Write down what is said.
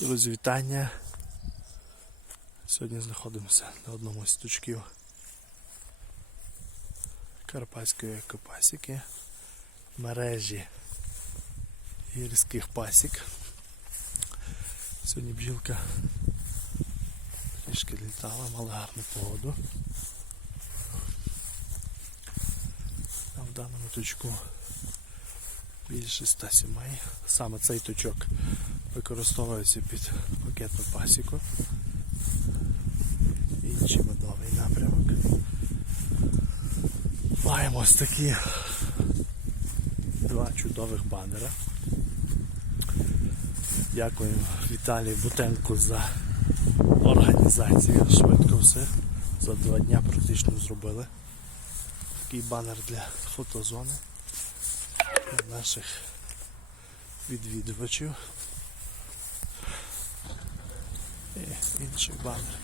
Друзі, вітання. Сьогодні знаходимося на одному з точків Карпатської екопасіки, мережі гірських пасік. Сьогодні бджілка трішки літала, мала гарну погоду. А в даному точку більше ста сімей. Саме цей точок використовується під пакетну пасіку. Інший медовий напрямок. Маємо ось такі два чудових банера. Дякуємо Віталію Бутенку за організацію. Швидко все. За два дня практично зробили. Такий банер для фотозони для наших відвідувачів. І інший банер